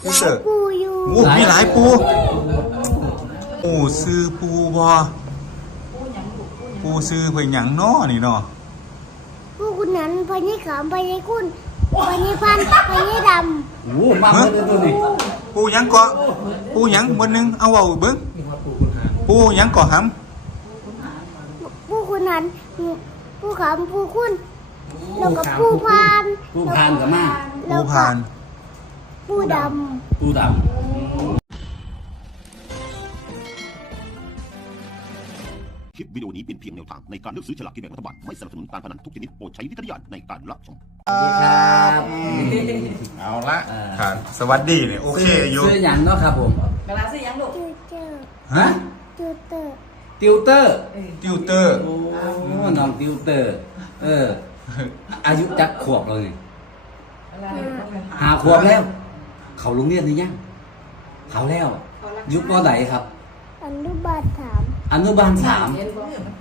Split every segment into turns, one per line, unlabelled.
ติวเตอร์
ปูอยู่
โอ้มีหลายปูปูซื้อปูบ่ปูซื้อเพิ่นหยังน้อนี่เนาะ
ปูคุณนั้นพญายขามพญายคุณพญายพันพญายด
โอ้มาเมื่อตัวนี้
ปูหยังเกาะปูหยังบนนึงเอาเว้าเบิ่งปูหยังเกาะหำ
ำปูคุณนั้นปูขามปูคุณแล้วก็ปูพาน
ผู้พานกับมา
ปูผ่าน
ปูด
ผู้ด
คลิปวิดีโอนี้เป็นเพียงแนวทางในการเลือกซื้อฉลากกินแบ่งรัฐบาลไม่สนับสนุนการพนันทุกชนิดโปรดใช้วิจารณญาณในการรับชม
ำสวัสดีครับ
เอาละครับสวัสดีนี่โอเคอยู่
ชื่อหยังเนาะครับผม
กะลาซื้อยังลูก
ำติวเตอร์
ฮะ
ติวเตอร์
ติวเตอร์
ติวเตอร์
โอ้น้องติวเตอร์อายุจักขวบเลยนี่
อะไร
5 ขวบแล้ว เขาโรงเรียนหรือยังเขาแล้วยุคปไหนครับ
อนุบาลถาม
อนุบาล 3
เรียนบ่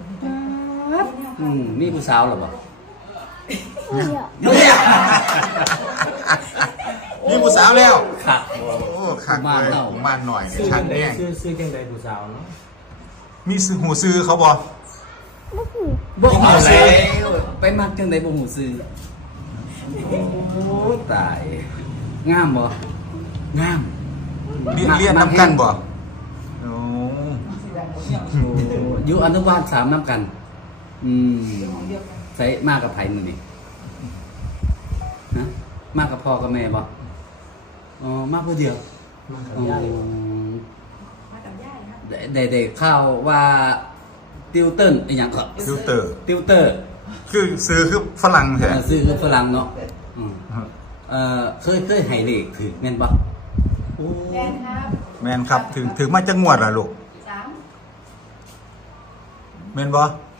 นี่ผู้สาวหรอบ่
ผู้เยอะ
มีผู้สาวแล้ว
ครับ
โอ้ขักเลยบ้านหน่อยเนี่ยชัดแน่
ซื้อจังใดผู้สาวเนาะ
มีซื้อหูซื้อเขาบ่
ลูกหู
บ่หูซื้อไปมักจังไดบ่หูซื้อโอ้ตายงามบ่งาม
เรียนนำกันบ่โอ้
อยู่อนุบาล3นำกัน ใส่มากกับไผมื้อนี่ฮะมากกับพ่อกับแม่บ่อ๋อมาผู้เดียว
มากับ
อ๋อย
าย
มากับย่าครับ
ได้ข่าวว่าติวเติ้ลอีหยังครับ
ติวเตอร์
ติวเตอร์
คือซื้อคือฝรั่งแท้
ซื้อกับฝรั่งเนาะอืมเคยให้เลขถือแม่นบ่โอ้
แดนครับ
แม่นครับถึงมาจังงวดล่ะลูก
3
แม่นบ่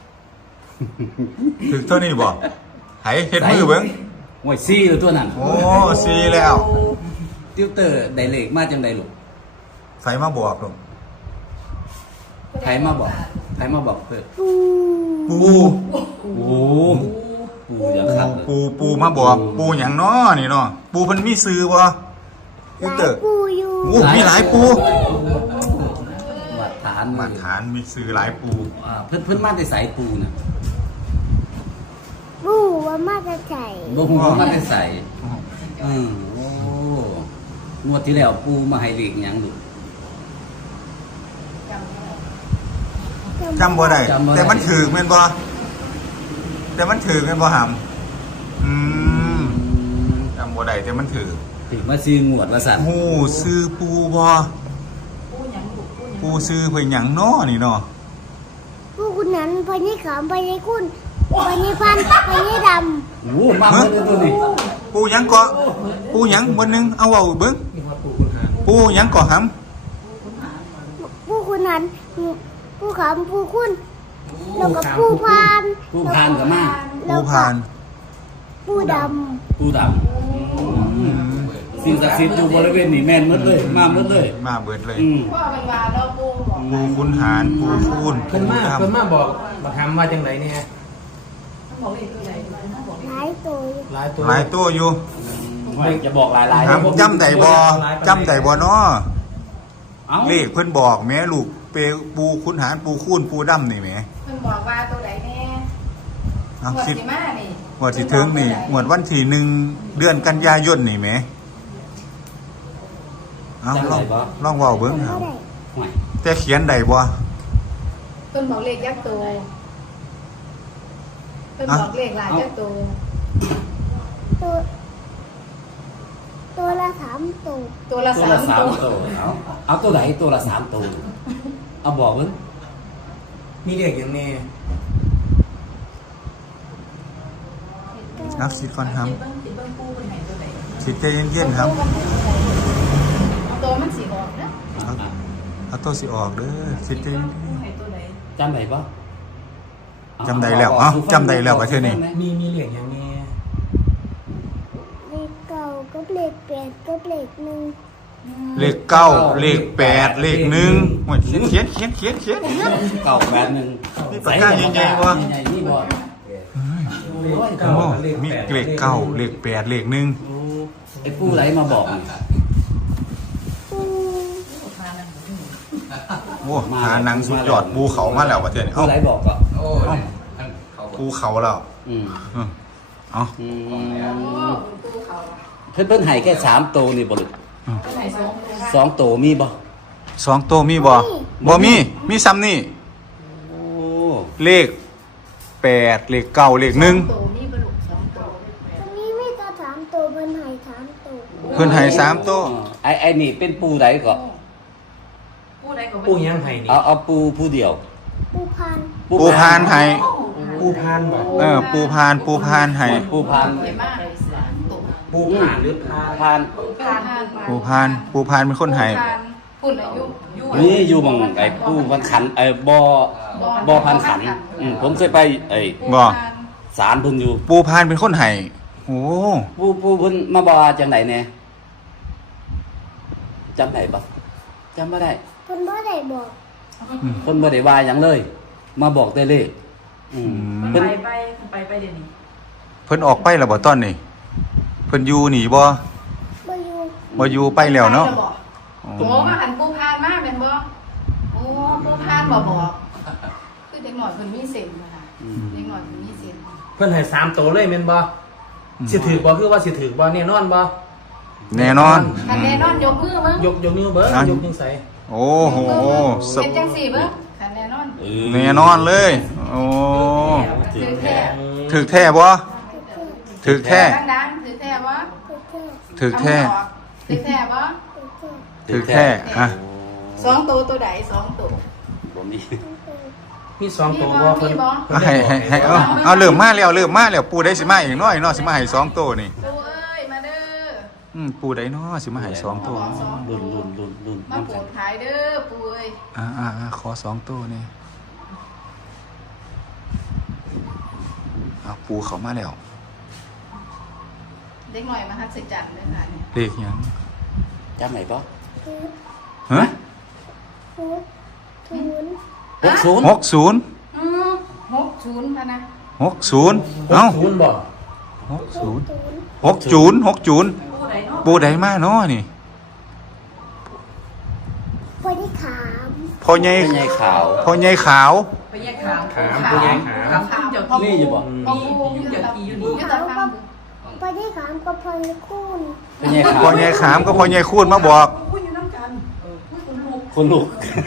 ถึงเท่านี้บ่ไหเฮ็ดมือเบิ่ง
โอ้ยซี่อยู่ตัวนั้น
โอ้ซีแล้ว
ติวเตอร์ได้เลขมาจังไดลูก
ใส่มาบอกลูก
ใครมาบอกเพิ่น
ปู
ปู
โอ้ปูอย่างครับ
ปูมาบอกปูหยังน้อนี่เนาะปูเพิ่นมีซื้อบ่
ห
ติว
ลา
เตอย ร์
ปูอยู่
โอ้มีหลายปู
มาตรฐาน
มาตรฐานมีซื้อหลายปู
เพิ่นมาได้สายปูน่ะ
ปูว่ามาจะใส่
บ่ฮู้ว่ามาได้ใส่โอ้งวดที่แล้วปูมาให้เลขหยังลูก
จำบ่ได้
จำบ่ได้
แต่มันถือแม่นบ่แต่มันถือแม่นบ่หำจำบ่ได้แต่มันถือ
ถึงมาซื้องวดว่าซั่น
หูซื้อปูบ่
ปูหยังลูกปูหยัง
ปูซื้อเพิ่นหยังน้อนี่เนาะ
ปูคุณนั้นพญายขามพญายคุณพญายพันพญายด
โอ้มาเมื่อตัวนี้
ปูหยังเกาะปูหยังบนนึงเอาเว้าเบิ่ง
นี่ว่าปู่คุณหา
ปูหยังเกาะหำ
ำปูคุณนั้นปูขามปูคุณแล้วก็ปูพาน
ผู้พานกับมา
ปูผ่าน
ปูด
ผู้ดำสิ่งศักดิ์สิทธิ์อยู่บริเวณนี้แม่นหมดเลยมาหมดเลย
มาเบิดเลย
พ่อเป็นว่าเราปูบอก
ปูคุณหารปูคูณ
เพิ่นมา
ดำ
เพิ่นมาบอกบักหำว่าจังไดเนี่ย
ต้องบอกเลขตัวไหนต้องบอกเล
ำ
ข
หลายตัว
หลายตัว
หลายตัวอยู่
จะบอกหลายๆ
ครับจำได้บ่จำได้บ่เนาะ
เอ้า
เลขเพิ่นบอกแม่ลูกเปปูคุณหารปูคูณปูดำนี่แหม
เพิ่นบอกว่าตัวไหนแน่
เอา
งวด
คิด
สิมานี่
งวดที่ถึงนี่งวดวันที่1เดือนกันยายนนี่แหมเอาลองเว้าเบิ่ง
จำ
เอา
ไม่ได้
ห่วย
แต่เขียนได้บ่
เพิ่นบอกเลขยักษ์ตัวเพิ่นบอกเลขหลายยักษ์ตัว
ตัวตัวละ3ตัว
ตัวละ
ตัวละ
3
3
ตัว
ตัวเอาตัวไหนตัวละ3ตัวเอาบอกเบิ่ง
มีเด็กอย่างแน่
นักสิก่อนครับ
เบิ่งปูเป็นไหนตัวไหน
สิใจเย็นๆครับ
เอาตัวมันสิออกนะ
เอาตัวสิออกเด้อสิใจ
เบิ่งปูให้ตัวไหน
จำได้ปะ
จำได้แล้วเอ้าจำได้แล้วประเทศนี้
มีเหรียญอย่างแน่
เลขเก่ากับเลข8กับเลข1
เลขเก้าเลข8เลข1โอ้ยเขียน
เก่าแบบหนึ่ง
นี่ปากกาใหญ่ๆบ่
ใหญ่ๆนี่บ่
เลข
โอ้
เก้ากับ
มีเลขเก้าเลข8เลข1
ไอ้ผู้ไหลมาบอกนี่
โอ้หาหนังสุดยอดภูเขามาแล้วประเทศนี้
ผู้
เอ้า
ใดบอกก็
โอ้ยเขา
ภูเขาแล้ว
อืม
เอ้า
อื
โอ้
ม
ปูเขา
เพิ่นให้แค่3ตัวนี่บ่ลูก
เพิ่นให้สองตัว
2ตัวมีบ่
2ตัวมีบ่บ่มีซ้ำนี่
โอ้
เลข8เลข9เลข1
ตัวมีบรรลุสองตัว
ตรงนี้มีแต่ถามตัวเพิ่นให้ถามตัว
เพิ่นให้3ตัว
ไอ้นี่เป็นปูใดก็
ปูใดก็
ปูยังไห้นี่
เอาปูผู้เดียว
ปูพัน
ปูพานให้
ปูพานบ่
ปูพานให้
ปูพาน
เห็นมากสามตัว
ปูผ่านหรือพาน
พาน
ปูพานเป็นคนให้
พุ่นอายุ
นี่อยู่หม่องไอ้ปูพันขันบ่พันขันผมเคยไปไอ้
บ่
ศาลเพิ่นอยู่
ปูพานเป็นคนให้โอ้
ปูเพิ่นมาบอกว่าจังไดแน่จำได้บ่จำบ่ได้
เพิ่นบ่ได้บอก
เพิ่นบ่ได้ว่าหยังเลย มาบอกแต่เลขเพิ่น
ไปเดี๋ยวนี้
เพิ่นออกไปแล้วบ่ตอนนี้เพิ่นอยู่หนีบ่
บ่อยู่
บ่อยู่ไปแล้วเนาะ
โอ้มาหันปูพานมาเป็นบ่โอ้ปูพานบ่บอกคือเด็กหน่อยเพิ่นมีเส้นค่ะเด็กหน่อยเพิ่นมีเส้น
เพิ่นให้3ตัวเลยแม่นบ่สิถือบ่คือว่าสิถือบ่แน่นอนบ่
แน่นอน
คันแน่นอนยกมือมั้ง
ยกนิ้วเบิ่ง
อ่ะ
ยกนิ้วใส่
โอ้โหส
เป็นจังสี่เบิ่งคันแน่นอน
แน่นอนเลย โอ้
ถือแท้
ถึกแท้บ่ถึกแท้
ดังๆถือแท้บ่
คือแค่
ถึกแท้
ถือแท้บ่
คือแค่
ถึกแท้อ่ะ
สองตัวใดสองตัว
บ่มี
มี2ตัวบ่เพิ่น
เอาให้เอาเริ่มมาแล้วปูได้สิมาอีกน้อยเนาะสิมาให้2ตัวนี่
ปูเอ้ยมาเด้อ
ปูได้เนาะสิมาให้2ตัว
รุ่น
มาโปรดขายเด้อปูเอ้ย
ขอ2ตัวนี่เอาปูเขามาแล้ว
เด็กหน่อยมาหัศจรรย์เด้อค่ะเนี่ย
เลขหยัง
จำได้บ่
คือ
ฮะ
คือทุน
60
60
60พะนะ
60เอ้า
60บ่
60 60ปูได้มาเนาะนี่
พอดีขาม
พ่อใหญ่
เป็นไงขาว
พ่อใหญ่ขาว
ไปแยกขาว
ขามปูยังขาม
ขาว
นี่อยู่บ่
พ่อปูอยู่ตะกี้อยู่นี่อยู่ตะข้าง
พอดีขามก็พอดีคูณ
เป็นไงขาว
พ่อใหญ่ขามก็พ่อใหญ่คูณมาบอก
คนลูก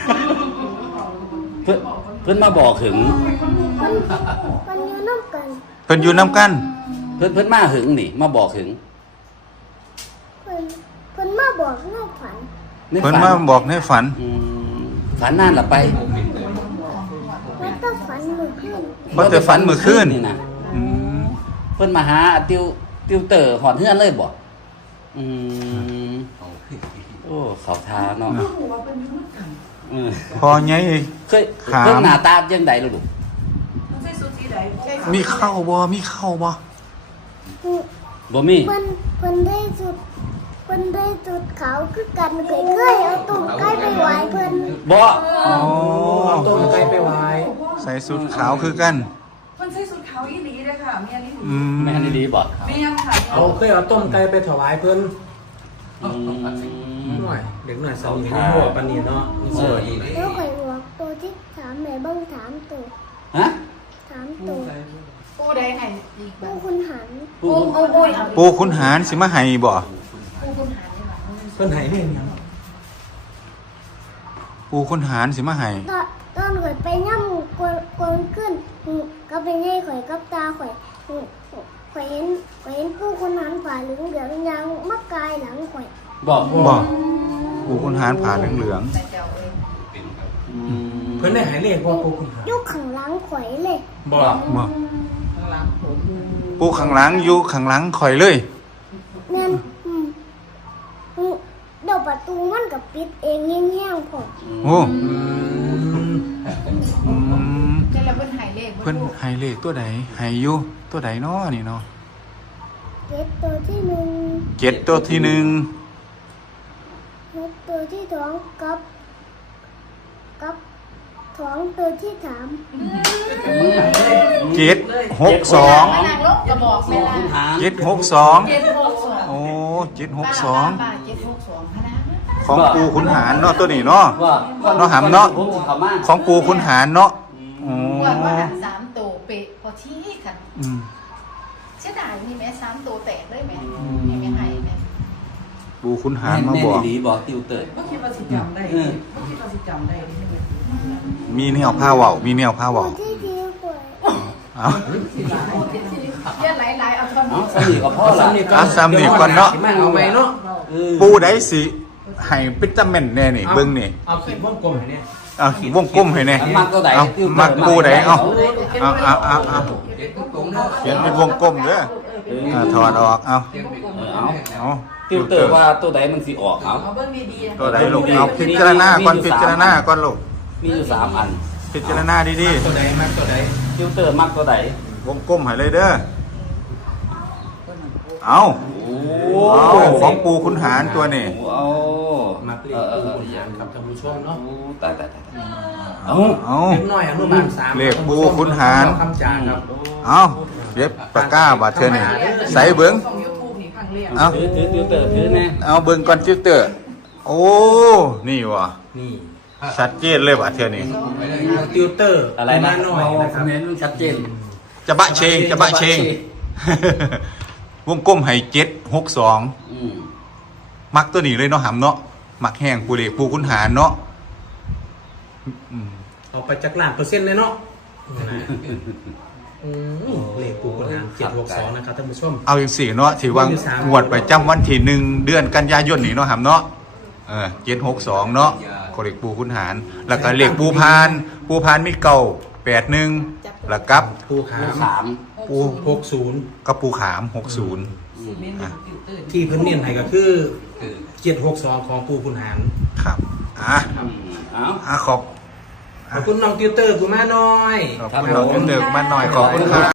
เพิ่นมาบอกถึง
มันอยู่น้ำกัน
เพิ่นอยู่นํกัน
เพิ่นมาหึงนี่มาบอกถึง
เพิ่นมาบอกในฝัน
ใน
เพิ่น
ฝั
มาบอกในฝัน
ฝันนานละไป
แล้วก็ฝันมือขึ้น
ว่าแต่ฝันมื้อคืน
นี่นะ
อืม
เพิ่นมาหาติวเตอร์หอนเฮือนเลยบ่อืมโอ้เขาทาเนาะเออ
พ่อใหญ่
เคย
ขาม
เพิ่นหน้าตาจังไดล่ะลูก
มีเข้าบ่
บ่มี
เพิ่นได้จุดขาวคือกันเคยเอาตุ่มใกล้ไปไหวเพิ่น
บ่
อ๋อ
เอาต้นไก่ไปไว้
ใส่สุดขาวคือกัน
เพิ่นใส่สุดขาวอีหลีเลยค่ะเมียนี่
อืม
แม่นดีบ่
เมียค่ะ
เอาเคยเอาต้มไก่ไปถวายเพิ่น
อืม
หน่อยเด็กหน่อยสาวนี่มีหัวปานนี้เนาะมีสวยอีก
แล้วข่อยบอกตัวที่ถามแม่เบิ่งถามตัว
ฮะ
ถามตัว
ปูใดให้อีก
ผู้
บ้าง
คุณหัน
ปู
ปูขุนหารสิมาให้บ่
ปูคุณหานี่หว่า
เพิ่นให้เรื่องหยัง
ปูขุนหารสิมาให้
ตอนข่อยไปย่ำกวนขึ้นก็เป็นไงข่อยกับตาข่อยเห็นผู้คุณหันฝ่าเหลืองยังมักกายหลังข่อย
บ่
บ่ปูขุนหารผ่าเหลือง
แต่เจ้าเอ้ย
อืม
เพิ่นได้ให้เลขว่าปูคุณหา
ยุคข้างหลังข่อยเลย
บ่
ๆบ่ปูข้างหลังอยู่ข้างหลังข่อยเลย
นั่นเดี๋ยวประตูมันกับปิดเองแง่งๆพอ
โอ้
อืม
อืม
เจ้าละเพิ่นให้เลข
เพิ่นให้เลขตัวใดให้อยู่ตัวใดเนาะนี่เนาะ
เจ็ดตัวที่หนึ่ง
7ตัวที่
หกตัวที่สองกับสองตัวที่สาม
1 7 6
มา
2
นั่งลงก็บอกแม่ล่ะ
7 6 2
762
โอ้7 6 2
762พะนะ
ของปูขุนหารเนาะตัวนี้เนาะ
ว่า
เนาะหำเนาะ
ผมสิเข้ามา
ของปูขุนหารเนาะอ๋อ
ว่าหัน3ตัวเป๊ะพอที่ค่ะ
อืม
เสียดายนี่แม่3ตัวแตกเลยแม่ไม่ให้แม่
ปูขุนหารมาบอก
แม่นดีบอกติวเตอร์
บ่คิดว่าสิจำได้บ่คิดว่าสิจำได้
มีแนวผ้าเว้ามีแนวผ้าเว้า
ที่ดีกว่า
เอา
เยอะหลายๆเอาทอน
เอาสนิทกับพ่อละ
อ่ะซ้ำนี่ก่อนเนาะ
สิมาเอาไว้เนาะ
ปูได้สิให้วิตามินแน่นี่เบิ่งนี่
เอาขีดวงกลมให้เนี่ย
เอาวงกลมให้แน่
มักตัวใด
เอา
ติวเตอร์
มักปูใดเอา
เอา
เอาเขียนเป็นวงกลมเด้อถอดออกเอา
เอา
เอา
ติวเตอร์ว่าตัวใดมันสิออกเอา
เอาเบิ่งดีๆ
ตัวใดลูกเอาพิจารณาก่อนพิจารณาก่อนลูก
มีอยู่3อัน
พิจารณาดี
ตัวใดมาตัวใด
ติวเตอร์มักตัวใด
ๆวงกลมให้เลยเด้อเอา
โอ้
เอาของปูขุนหารตัวนี่
เอา
มาเปลี่ยนผู้บริหารครับท่านผู้ชมเนาะ
ตายเอา
เอา
เล็กน้อยอนุบาล3
เลขปูขุนหาร
คำจางครับ
เอาเย็บปากกาบาดเทื่อนี่ใส่เบิ่ง
ช่อง YouTube นี่ครั้งแรก
เอา
ถือติวเตอร์ถือแน่
เอาเบิ่งก่อนจิวเตอร์โอ้นี่ว่ะ
นี่
ชัดเจนเลยว่ะเทื่อนี่
ติวเตอร์
อะไรนะ
หน่อยนะค
ค
รั
อบ มเมนต์มันชัดเจน
จะบะเชงจะบะเชง วงกลมให้762
อืม
มักตัวนี้เลยเนาะหำเนาะมักแห้งปูเหล็กปูขุนหารเนาะอืม
เอาไปจากล้านเปอร์เซ็นต์เลยเนาะเลขปูคนหาง762นะครับท่านผู้ชม
เอาอย่างสี่เนาะถือว่างวดประจำวันที่1เดือนกันยายนนี่เนาะหำเนาะ762เนาะขอเหล็กปูขุนหาร แล้วก็เหล็กปูพานมีเก่า81แล้วกับ
ปูขา
ลูก
ม
สาม
ปู
60
กับปูขาม60
ที่เพิ่นเน้นให้ก็คือ762ของปูคุณหาร
ครับอ่ะ
เอา
ขอบ
ขอบคุณน้องติวเตอร์กูมาหน่อย
ขอบคุณน้องเดิมมาหน่อยขอบคุณครับ